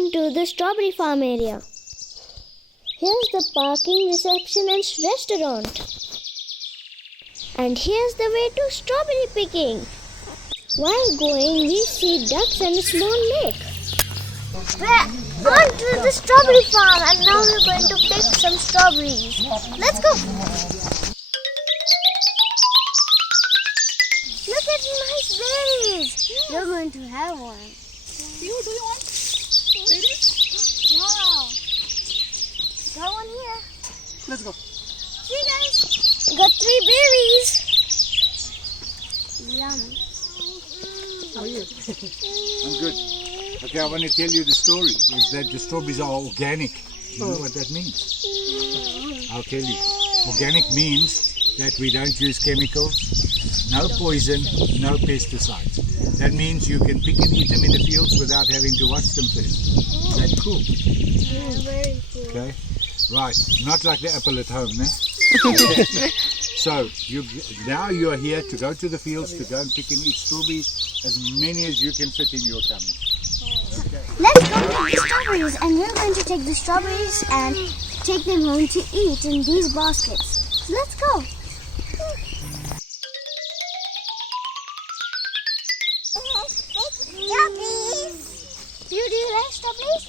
going to the strawberry farm area. Here's the parking, reception and restaurant. And here's the way to strawberry picking. While going, we see ducks and a small lake. We're on to the strawberry farm and now we're going to pick some strawberries. Let's go! Look at nice berries. You're going to have one. Pihu, do you want berries? Wow. Got one here. Let's go. See guys, we got 3 berries. Yum. How are you? I'm good. Okay, I want to tell you the story. Is that the strawberries are organic. You know what that means? I'll tell you. Organic means that we don't use chemicals, no poison, no pesticides. That means you can pick and eat them in the fields without having to wash them first. Is that cool? Yeah, very cool. Okay. Right. Not like the apple at home, ne? So now you are here to go to the fields to go and pick and eat strawberries, as many as you can fit in your tummy. Okay. Let's go to the strawberries and we're going to take the strawberries and take them home to eat in these baskets. So let's go. Strawberries! Do you like strawberries?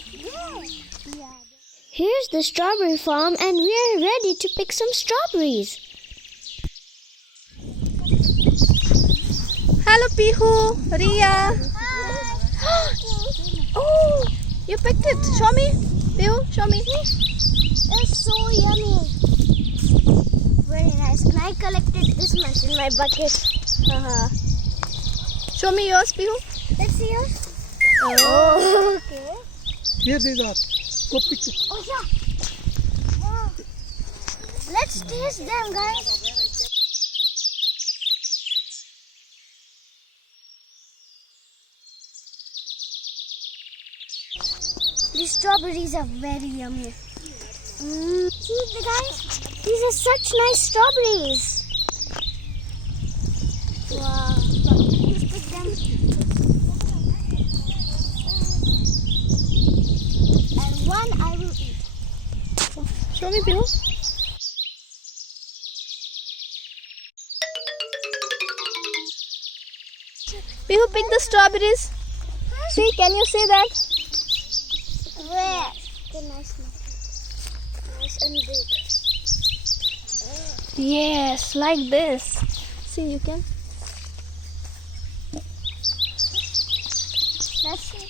Yeah. Here's the strawberry farm and we're ready to pick some strawberries. Hello, Pihu, Riya. Oh, you picked it. Show me, Pihu. Show me. It's so yummy. Very nice. And I collected this much in my bucket. Show me yours, Pihu. Let's see yours. Oh, okay. Here these are. Go pick it. Oh, yeah. Wow. Let's taste them, guys. These strawberries are very yummy. See, guys, these are such nice strawberries. Wow. Let's pick them. And one I will eat. Show me, Pihu. Pihu, pick the strawberries. See, can you see that? Where? The nice and big. Yes, like this. See, you can. Let's see.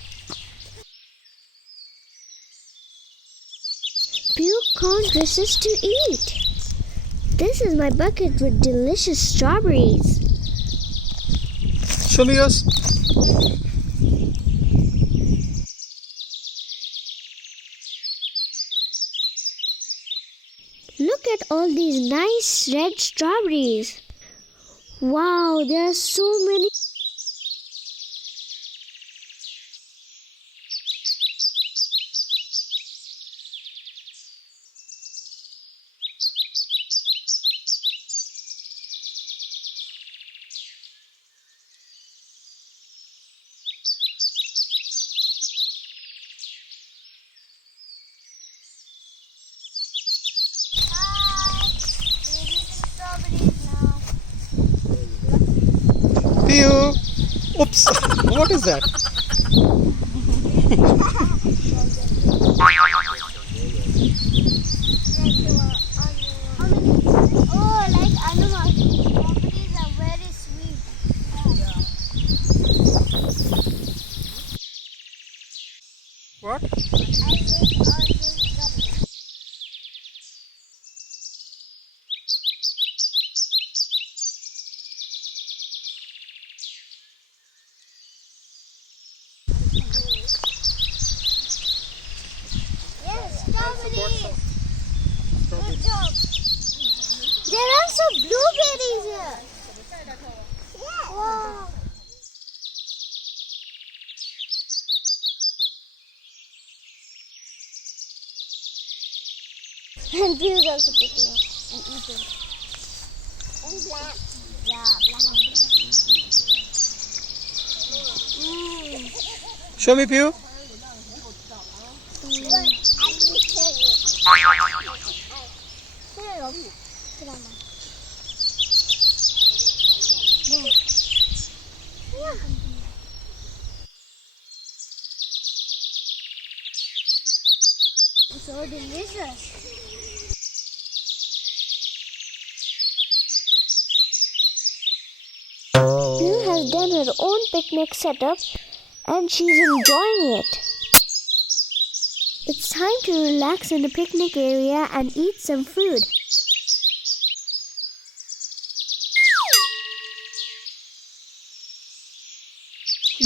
Pihu can't resist to eat. This is my bucket with delicious strawberries. Show me yours. Look at all these nice red strawberries. Wow, there are so many. Pihu. Oops. What is that? Oh, like animals. Strawberries are very sweet. What? I hate all these strawberries. Yes, strawberries. Good job. There are some blueberries here. Yeah. Wow. And Pihu's also picking up and eating. And black. Yeah, black. Show me, Pihu. So delicious. Pihu has done her own picnic setup and she's enjoying it. It's time to relax in the picnic area and eat some food.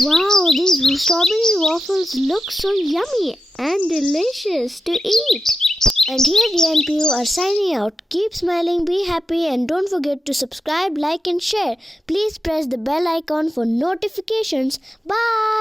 Wow, these strawberry waffles look so yummy and delicious to eat. And here Riya and Pihu are signing out. Keep smiling, be happy, and don't forget to subscribe, like and share. Please press the bell icon for notifications. Bye!